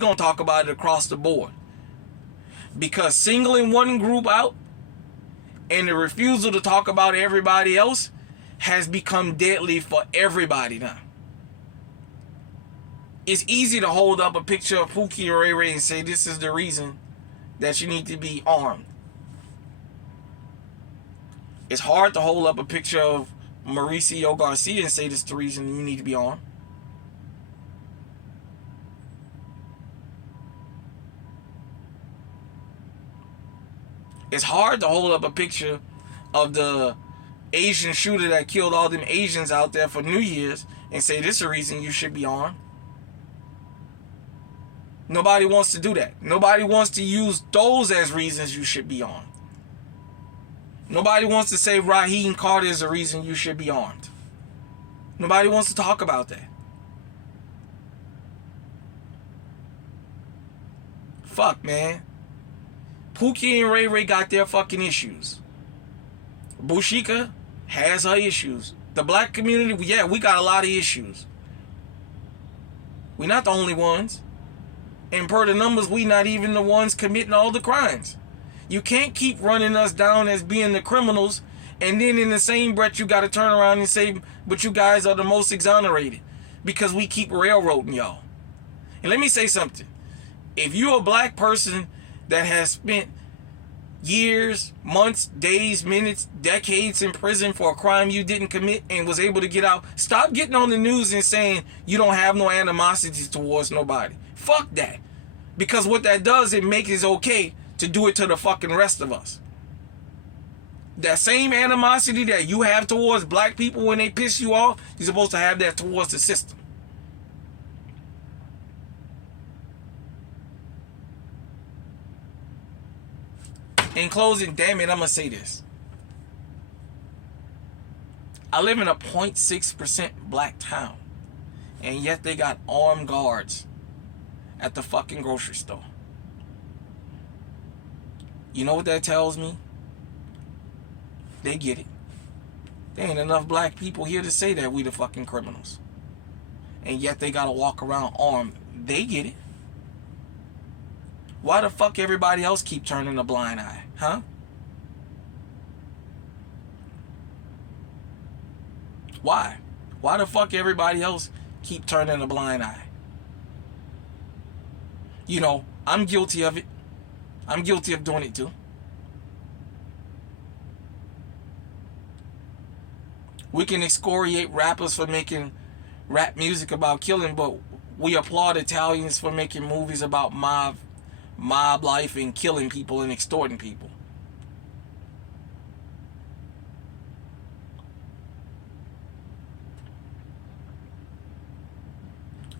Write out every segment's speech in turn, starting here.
going to talk about it across the board. Because singling one group out and the refusal to talk about everybody else has become deadly for everybody now. It's easy to hold up a picture of Pookie or Ray Ray and say this is the reason that you need to be armed. It's hard to hold up a picture of Mauricio Garcia and say this is the reason you need to be armed. It's hard to hold up a picture of the Asian shooter that killed all them Asians out there for New Year's and say this is the reason you should be armed. Nobody wants to do that. Nobody wants to use those as reasons you should be armed. Nobody wants to say Raheem Carter is the reason you should be armed. Nobody wants to talk about that. Fuck, man. Pookie and Ray Ray got their fucking issues. Bushika has her issues. The black community, yeah, we got a lot of issues. We're not the only ones. And per the numbers, we not even the ones committing all the crimes. You can't keep running us down as being the criminals, and then in the same breath you got to turn around and say, but you guys are the most exonerated because we keep railroading y'all. And let me say something. If you're a black person that has spent years, months, days, minutes, decades in prison for a crime you didn't commit and was able to get out, stop getting on the news and saying you don't have no animosity towards nobody. Fuck that. Because what that does, it makes it okay to do it to the fucking rest of us. That same animosity that you have towards black people when they piss you off, you're supposed to have that towards the system. In closing, damn it, I'm going to say this. I live in a 0.6% black town, and yet they got armed guards at the fucking grocery store. You know what that tells me? They get it. There ain't enough black people here to say that we the fucking criminals. And yet they gotta walk around armed. They get it. Why the fuck everybody else keep turning a blind eye? Huh? Why? Why the fuck everybody else keep turning a blind eye? You know, I'm guilty of it. I'm guilty of doing it too. We can excoriate rappers for making rap music about killing, but we applaud Italians for making movies about mob life and killing people and extorting people.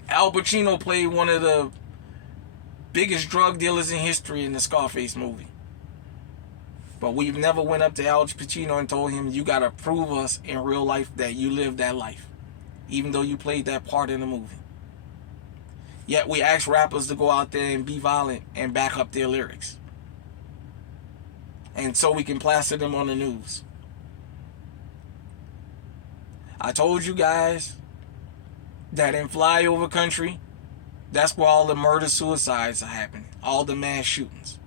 Al Pacino played one of the biggest drug dealers in history in the Scarface movie. But we've never went up to Al Pacino and told him, you gotta prove us in real life that you lived that life, even though you played that part in the movie. Yet we ask rappers to go out there and be violent and back up their lyrics. And so we can plaster them on the news. I told you guys that in flyover country, that's where all the murder-suicides are happening. All the mass shootings.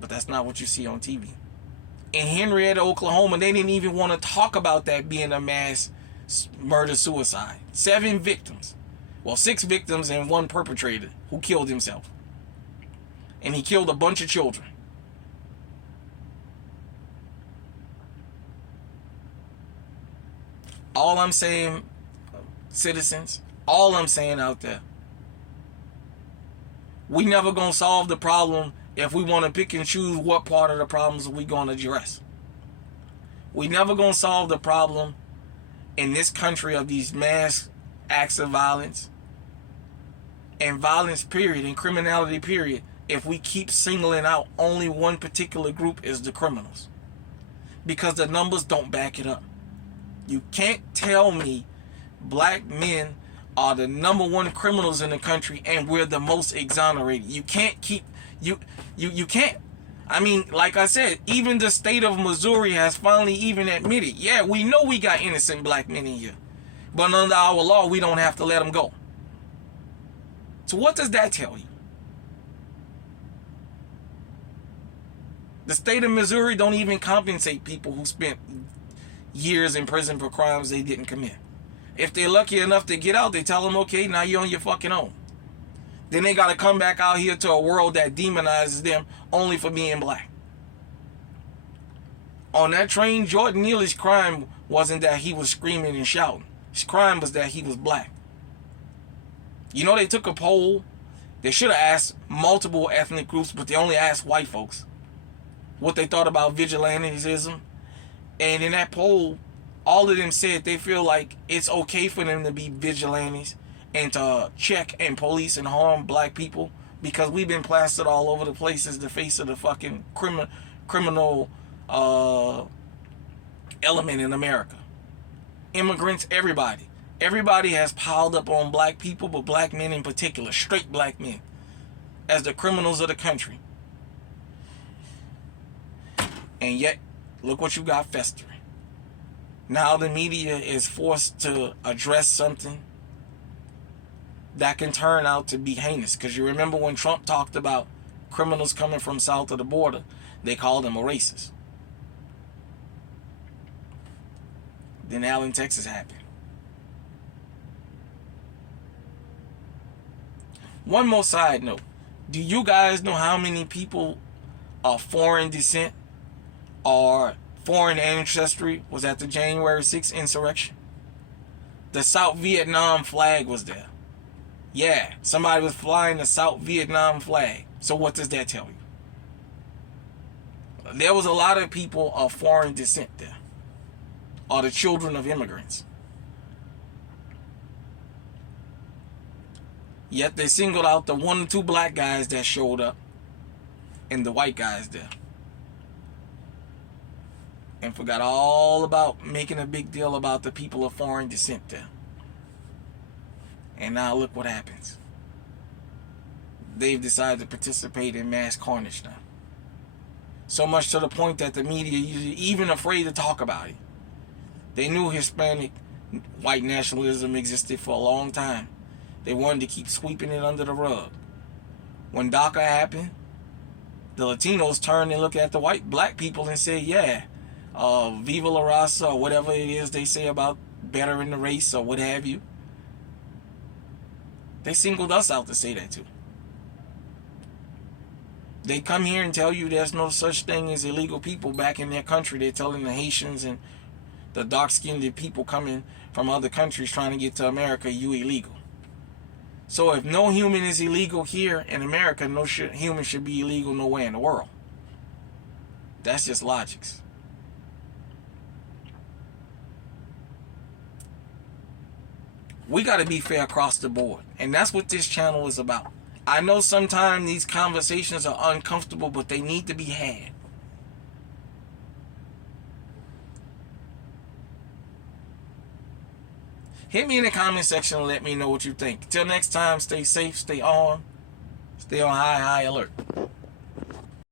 But that's not what you see on TV. In Henrietta, Oklahoma, they didn't even want to talk about that being a mass murder-suicide. 7 victims. Well, 6 victims and 1 perpetrator who killed himself. And he killed a bunch of children. All I'm saying, citizens, all I'm saying out there, we never gonna solve the problem if we want to pick and choose what part of the problems we gonna address. We never gonna solve the problem in this country of these mass acts of violence and violence period and criminality period if we keep singling out only one particular group as the criminals, because the numbers don't back it up. You can't tell me black men are the #1 criminals in the country and we're the most exonerated. You can't keep you can't. I mean, like I said, even the state of Missouri has finally even admitted, yeah, we know we got innocent black men in here, but under our law we don't have to let them go. So what does that tell you? The state of Missouri don't even compensate people who spent years in prison for crimes they didn't commit. If they're lucky enough to get out, they tell them, okay, now you're on your fucking own. Then they got to come back out here to a world that demonizes them only for being black. On that train, Jordan Neely's crime wasn't that he was screaming and shouting. His crime was that he was black. You know, they took a poll. They should have asked multiple ethnic groups, but they only asked white folks what they thought about vigilantism. And in that poll, all of them said they feel like it's okay for them to be vigilantes and to check and police and harm black people because we've been plastered all over the place as the face of the fucking criminal element in America. Immigrants, everybody. Everybody has piled up on black people, but black men in particular, straight black men, as the criminals of the country. And yet, look what you got festering. Now the media is forced to address something that can turn out to be heinous. Because you remember when Trump talked about criminals coming from south of the border, they called him a racist. Then Allen, Texas happened. One more side note. Do you guys know how many people of foreign descent or foreign ancestry was at the January 6th insurrection? The South Vietnam flag was there. Yeah, somebody was flying the South Vietnam flag. So what does that tell you? There was a lot of people of foreign descent there, or the children of immigrants. Yet they singled out the 1 or 2 black guys that showed up and the white guys there. And forgot all about making a big deal about the people of foreign descent there. And now look what happens. They've decided to participate in mass carnage now. So much to the point that the media is even afraid to talk about it. They knew Hispanic white nationalism existed for a long time. They wanted to keep sweeping it under the rug. When DACA happened, the Latinos turned and looked at the black people and said, yeah, Viva la Raza, or whatever it is they say about bettering the race or what have you. They singled us out to say that too. They come here and tell you there's no such thing as illegal people back in their country. They're telling the Haitians and the dark-skinned people coming from other countries trying to get to America, you illegal. So if no human is illegal here in America, no human should be illegal nowhere in the world. That's just logics. We got to be fair across the board. And that's what this channel is about. I know sometimes these conversations are uncomfortable, but they need to be had. Hit me in the comment section and let me know what you think. Till next time, stay safe, stay on high alert.